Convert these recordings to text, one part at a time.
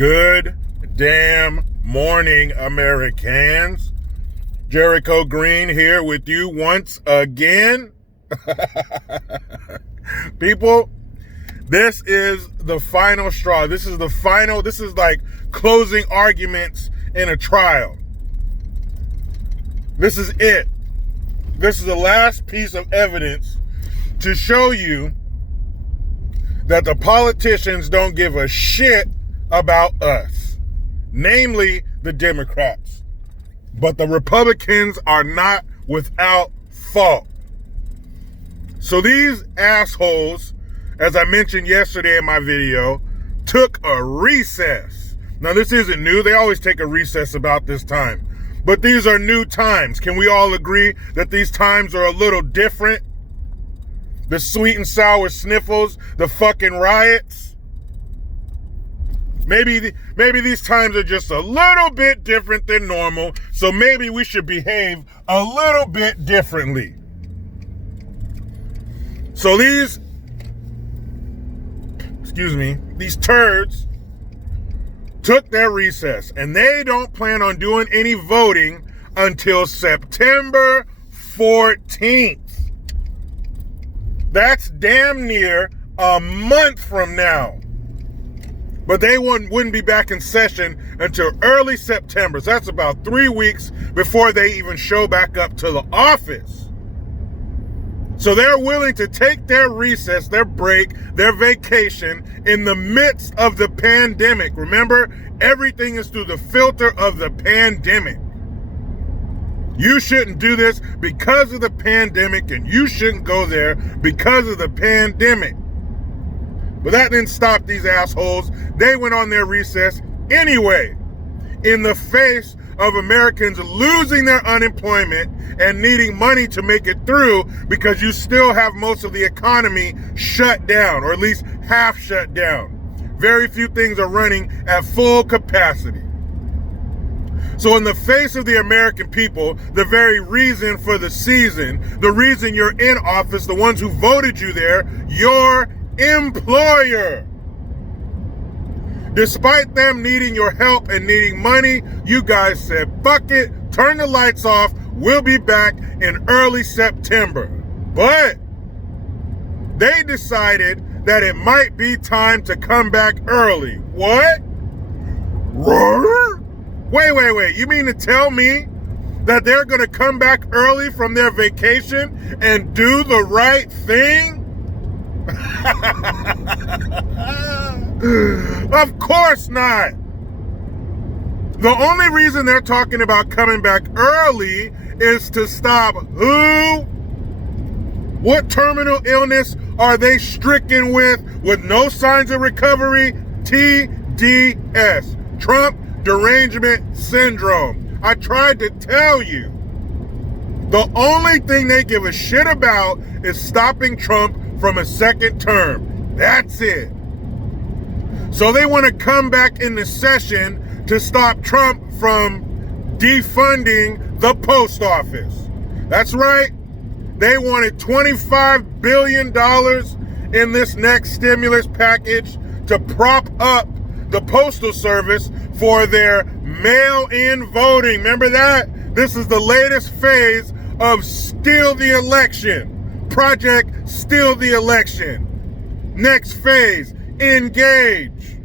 Good damn morning, Americans. Jericho Green here with you once again. People, this is the final straw. This is like closing arguments in a trial. This is it. This is the last piece of evidence to show you that the politicians don't give a shit about us, namely the Democrats. But the Republicans are not without fault. So these assholes, as I mentioned yesterday in my video, took a recess. Now this isn't new. They always take a recess about this time. But these are new times. Can we all agree that these times are a little different? The sweet and sour sniffles, the fucking riots. Maybe these times are just a little bit different than normal, so maybe we should behave a little bit differently. So these turds took their recess, and they don't plan on doing any voting until September 14th. That's damn near a month from now. But they wouldn't be back in session until early September. So that's about 3 weeks before they even show back up to the office. So they're willing to take their recess, their break, their vacation in the midst of the pandemic. Remember, everything is through the filter of the pandemic. You shouldn't do this because of the pandemic, and you shouldn't go there because of the pandemic. But that didn't stop these assholes. They went on their recess anyway, in the face of Americans losing their unemployment and needing money to make it through, because you still have most of the economy shut down, or at least half shut down. Very few things are running at full capacity. So in the face of the American people, the very reason for the season, the reason you're in office, the ones who voted you there, your employer. Despite them needing your help and needing money, you guys said, fuck it, turn the lights off, we'll be back in early September. But they decided that it might be time to come back early. What? Wait. You mean to tell me that they're going to come back early from their vacation and do the right thing? Of course not. The only reason they're talking about coming back early is to stop who? What terminal illness are they stricken with no signs of recovery? TDS, Trump Derangement Syndrome. I tried to tell you. The only thing they give a shit about is stopping Trump from a second term. That's it. So they want to come back into session to stop Trump from defunding the post office. That's right. They wanted $25 billion in this next stimulus package to prop up the Postal Service for their mail-in voting. Remember that? This is the latest phase of Steal the Election. Project Steal the Election. Next phase, Engage.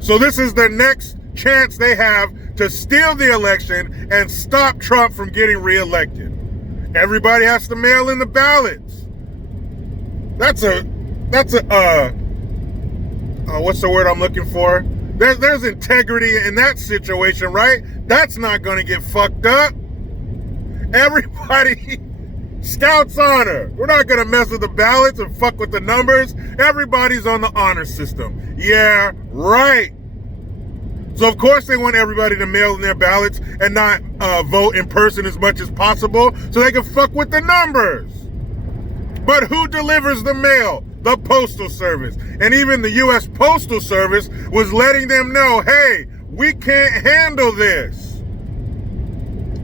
So this is the next chance they have to steal the election and stop Trump from getting reelected. Everybody has to mail in the ballots. That's a what's the word I'm looking for? There's integrity in that situation, right? That's not going to get fucked up. Everybody, Scouts honor. We're not going to mess with the ballots and fuck with the numbers. Everybody's on the honor system. Yeah, right. So of course they want everybody to mail in their ballots and not vote in person as much as possible so they can fuck with the numbers. But who delivers the mail? The Postal Service. And even the U.S. Postal Service was letting them know, hey, we can't handle this.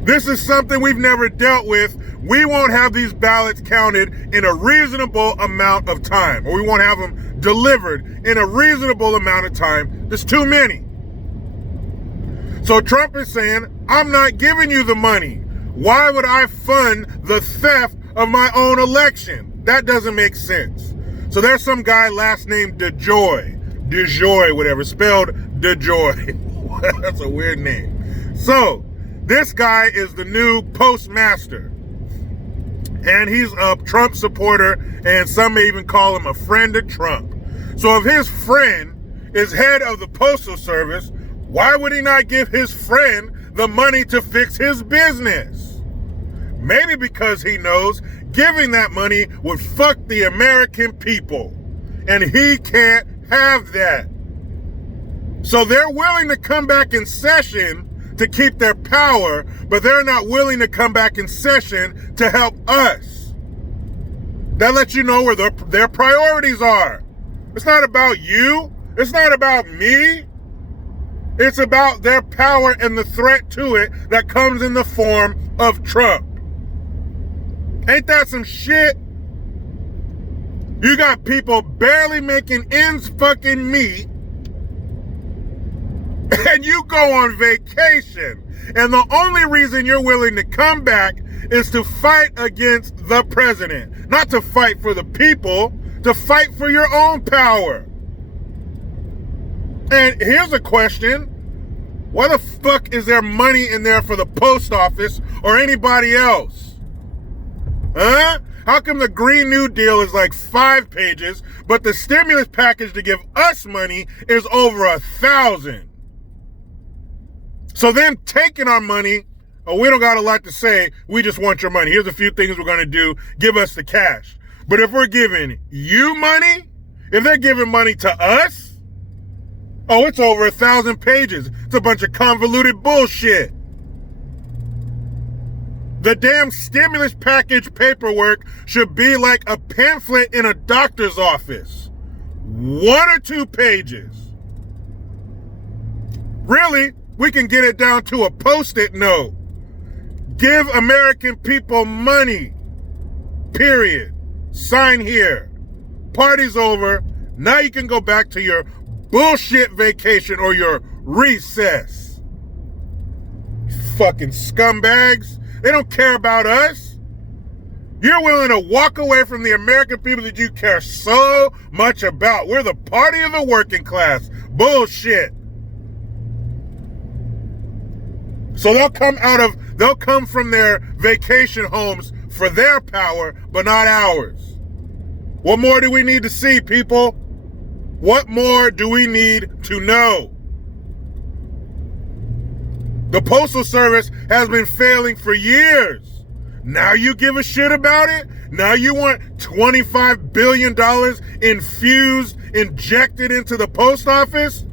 This is something we've never dealt with. We won't have these ballots counted in a reasonable amount of time, or we won't have them delivered in a reasonable amount of time. There's too many. So Trump is saying, I'm not giving you the money. Why would I fund the theft of my own election? That doesn't make sense. So there's some guy last name DeJoy, whatever, spelled DeJoy. That's a weird name. So this guy is the new postmaster. And he's a Trump supporter, and some may even call him a friend of Trump. So if his friend is head of the Postal Service, why would he not give his friend the money to fix his business? Maybe because he knows giving that money would fuck the American people, and he can't have that. So they're willing to come back in session to keep their power, but they're not willing to come back in session to help us. That lets you know where their priorities are. It's not about you. It's not about me. It's about their power and the threat to it that comes in the form of Trump. Ain't that some shit? You got people barely making ends fucking meet, and you go on vacation, and the only reason you're willing to come back is to fight against the president. Not to fight for the people, to fight for your own power. And here's a question. Why the fuck is there money in there for the post office or anybody else? Huh? How come the Green New Deal is like 5 pages, but the stimulus package to give us money is over 1,000? So them taking our money, oh, we don't got a lot to say, we just want your money. Here's a few things we're going to do. Give us the cash. But if we're giving you money, if they're giving money to us, oh, it's over 1,000 pages. It's a bunch of convoluted bullshit. The damn stimulus package paperwork should be like a pamphlet in a doctor's office. 1 or 2 pages. Really, we can get it down to a Post-it note. Give American people money. Period. Sign here. Party's over. Now you can go back to your bullshit vacation or your recess. Fucking scumbags. They don't care about us. You're willing to walk away from the American people that you care so much about. We're the party of the working class. Bullshit. So they'll come from their vacation homes for their power, but not ours. What more do we need to see, people? What more do we need to know? The Postal Service has been failing for years. Now you give a shit about it? Now you want $25 billion injected into the post office?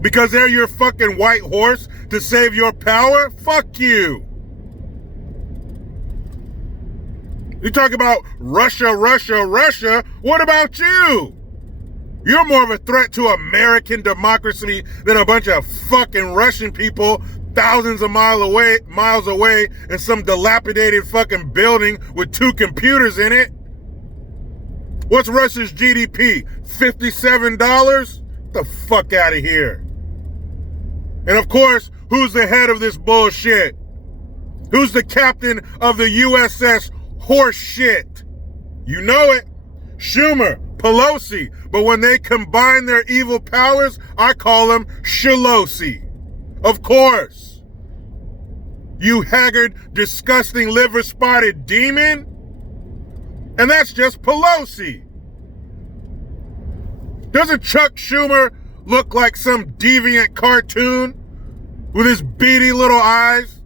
Because they're your fucking white horse to save your power? Fuck you. You talk about Russia, Russia, Russia. What about you? You're more of a threat to American democracy than a bunch of fucking Russian people thousands of miles away in some dilapidated fucking building with 2 computers in it. What's Russia's GDP? $57? The fuck out of here. And of course, who's the head of this bullshit? Who's the captain of the USS Horse Shit? You know it. Schumer, Pelosi. But when they combine their evil powers, I call them Shalosi. Of course. You haggard, disgusting, liver-spotted demon. And that's just Pelosi. Doesn't Chuck Schumer look like some deviant cartoon with his beady little eyes?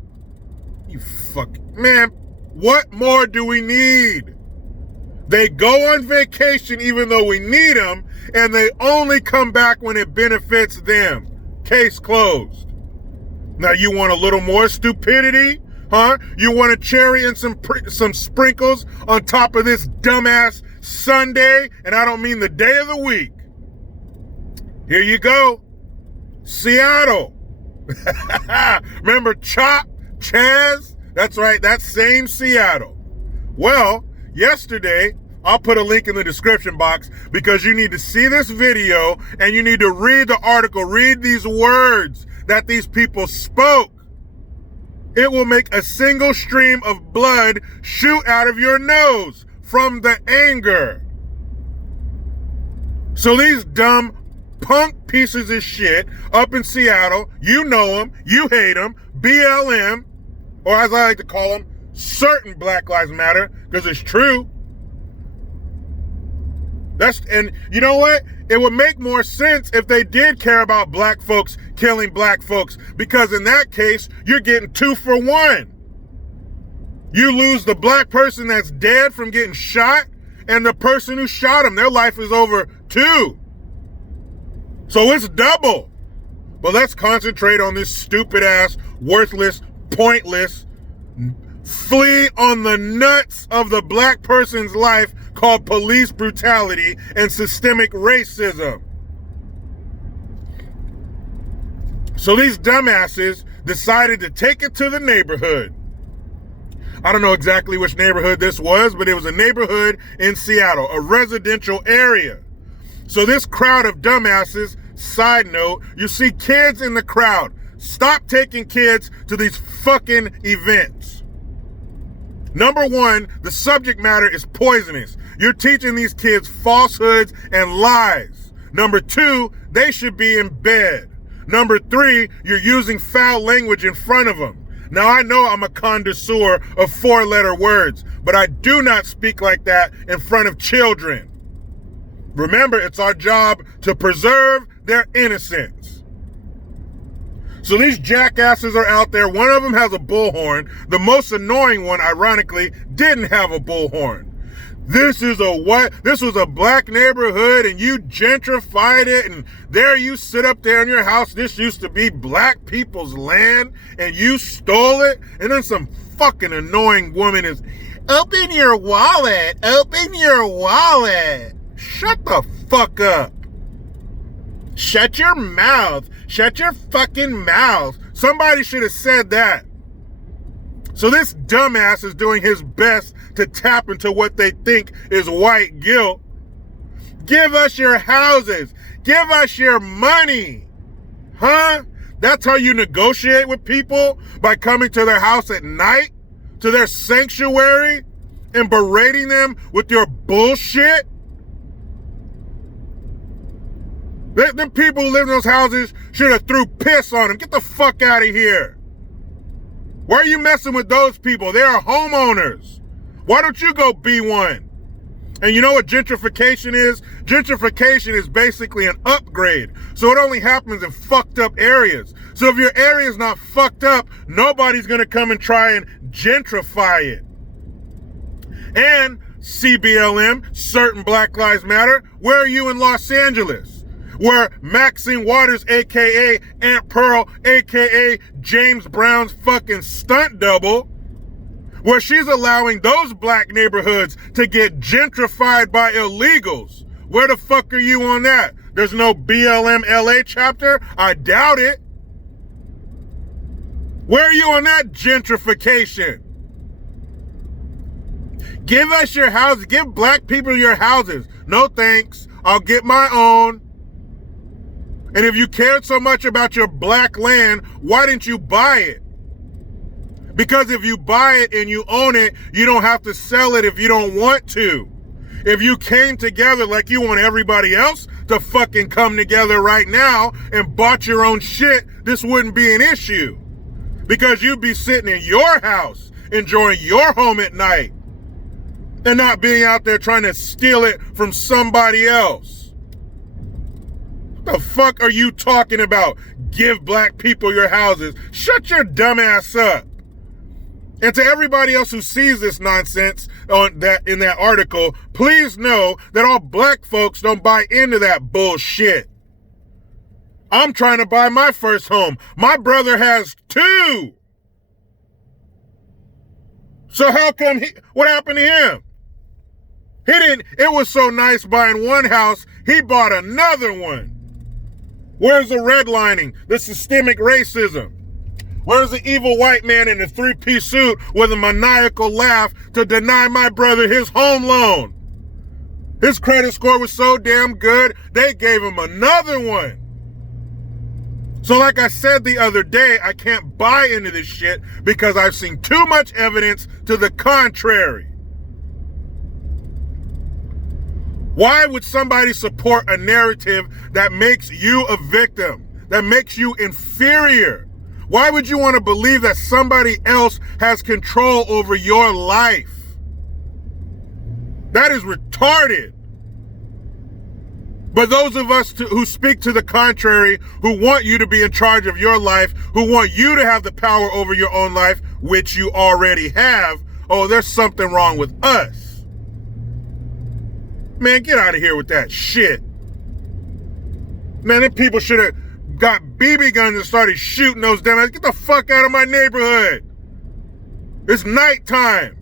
You man, what more do we need? They go on vacation even though we need them, and they only come back when it benefits them. Case closed. Now you want a little more stupidity? Huh? You want a cherry and some sprinkles on top of this dumbass Sunday? And I don't mean the day of the week. Here you go. Seattle. Remember Chaz? That's right, that same Seattle. Well, yesterday, I'll put a link in the description box because you need to see this video and you need to read the article, read these words that these people spoke. It will make a single stream of blood shoot out of your nose from the anger. So these dumb punk pieces of shit up in Seattle, you know them, you hate them, BLM, or as I like to call them, certain Black Lives Matter, because it's true. And you know what? It would make more sense if they did care about black folks killing black folks, because in that case, you're getting 2 for 1. You lose the black person that's dead from getting shot, and the person who shot him, their life is over too. So it's double. But let's concentrate on this stupid ass, worthless, pointless, flea on the nuts of the black person's life called police brutality and systemic racism. So these dumbasses decided to take it to the neighborhood. I don't know exactly which neighborhood this was, but it was a neighborhood in Seattle, a residential area. So this crowd of dumbasses, side note, you see kids in the crowd. Stop taking kids to these fucking events. Number one, the subject matter is poisonous. You're teaching these kids falsehoods and lies. Number two, they should be in bed. Number three, you're using foul language in front of them. Now, I know I'm a connoisseur of 4-letter words, but I do not speak like that in front of children. Remember, it's our job to preserve their innocence. So these jackasses are out there. One of them has a bullhorn. The most annoying one, ironically, didn't have a bullhorn. This was a black neighborhood and you gentrified it, and there you sit up there in your house. This used to be black people's land and you stole it. And then some fucking annoying woman is, open your wallet, open your wallet. Shut the fuck up. Shut your mouth. Shut your fucking mouth. Somebody should have said that. So this dumbass is doing his best to tap into what they think is white guilt. Give us your houses. Give us your money. Huh? That's how you negotiate with people? By coming to their house at night? To their sanctuary? And berating them with your bullshit? The people who live in those houses should have threw piss on them. Get the fuck out of here. Why are you messing with those people? They are homeowners. Why don't you go be one? And you know what gentrification is? Gentrification is basically an upgrade. So it only happens in fucked up areas. So if your area is not fucked up, nobody's going to come and try and gentrify it. And CBLM, certain Black Lives Matter, where are you in Los Angeles? Where Maxine Waters, a.k.a. Aunt Pearl, a.k.a. James Brown's fucking stunt double, where she's allowing those black neighborhoods to get gentrified by illegals. Where the fuck are you on that? There's no BLM LA chapter? I doubt it. Where are you on that gentrification? Give us your houses. Give black people your houses. No thanks. I'll get my own. And if you cared so much about your black land, why didn't you buy it? Because if you buy it and you own it, you don't have to sell it if you don't want to. If you came together like you want everybody else to fucking come together right now and bought your own shit, this wouldn't be an issue. Because you'd be sitting in your house, enjoying your home at night, and not being out there trying to steal it from somebody else. What the fuck are you talking about? Give black people your houses. Shut your dumb ass up. And to everybody else who sees this nonsense in that article, please know that all black folks don't buy into that bullshit. I'm trying to buy my first home. My brother has 2. So how come what happened to him? It was so nice buying one house, he bought another one. Where's the redlining, the systemic racism? Where's the evil white man in a 3-piece suit with a maniacal laugh to deny my brother his home loan? His credit score was so damn good, they gave him another one. So like I said the other day, I can't buy into this shit because I've seen too much evidence to the contrary. Why would somebody support a narrative that makes you a victim, that makes you inferior? Why would you want to believe that somebody else has control over your life? That is retarded. But those of us who speak to the contrary, who want you to be in charge of your life, who want you to have the power over your own life, which you already have, oh, there's something wrong with us. Man, get out of here with that shit. Man, them people should have got BB guns and started shooting those damn ass. Get the fuck out of my neighborhood. It's nighttime.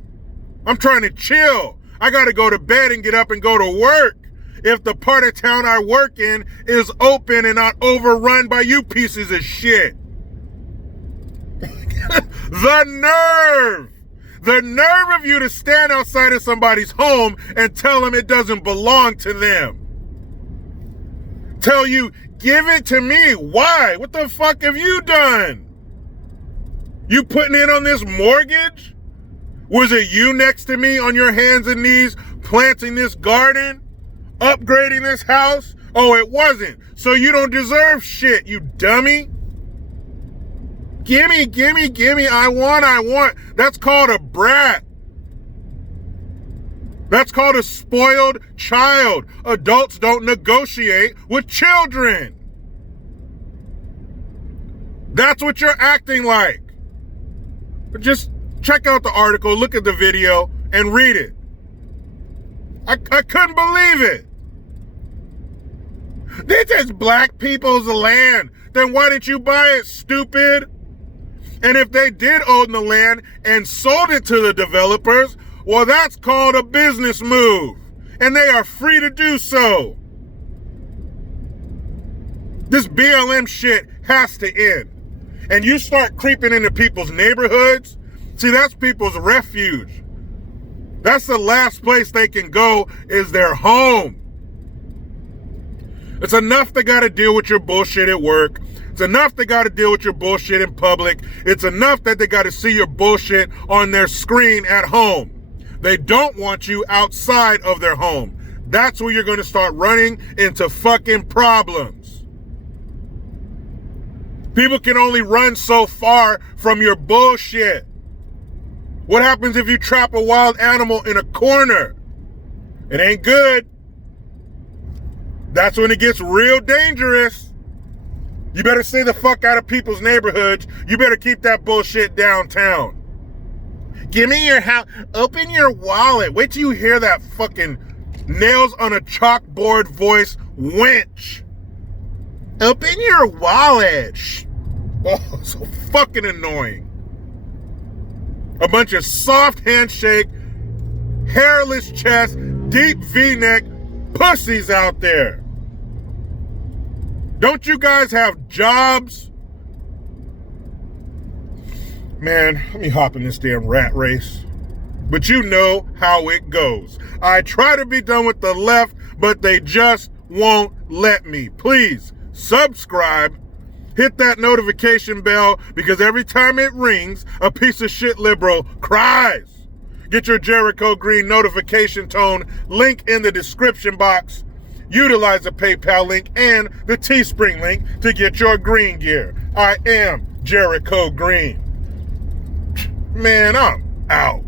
I'm trying to chill. I got to go to bed and get up and go to work. If the part of town I work in is open and not overrun by you pieces of shit. The nerve of you to stand outside of somebody's home and tell them it doesn't belong to them. Tell you, give it to me. Why? What the fuck have you done? You putting in on this mortgage? Was it you next to me on your hands and knees planting this garden? Upgrading this house? Oh, it wasn't. So you don't deserve shit, you dummy. Gimme, gimme, gimme. I want. That's called a brat. That's called a spoiled child. Adults don't negotiate with children. That's what you're acting like. Just check out the article, look at the video, and read it. I couldn't believe it. This is black people's land. Then why didn't you buy it, stupid? And if they did own the land and sold it to the developers, well, that's called a business move. And they are free to do so. This BLM shit has to end. And you start creeping into people's neighborhoods, see, that's people's refuge. That's the last place they can go is their home. It's enough they got to deal with your bullshit at work. It's enough they got to deal with your bullshit in public. It's enough that they got to see your bullshit on their screen at home. They don't want you outside of their home. That's where you're going to start running into fucking problems. People can only run so far from your bullshit. What happens if you trap a wild animal in a corner? It ain't good. That's when it gets real dangerous. You better stay the fuck out of people's neighborhoods. You better keep that bullshit downtown. Give me your house. Open your wallet. Wait till you hear that fucking nails on a chalkboard voice wench. Open your wallet. Oh, so fucking annoying. A bunch of soft handshake, hairless chest, deep V-neck pussies out there. Don't you guys have jobs? Man, let me hop in this damn rat race. But you know how it goes. I try to be done with the left, but they just won't let me. Please subscribe. Hit that notification bell because every time it rings, a piece of shit liberal cries. Get your Jericho Green notification tone link in the description box. Utilize the PayPal link and the Teespring link to get your green gear. I am Jericho Green. Man, I'm out.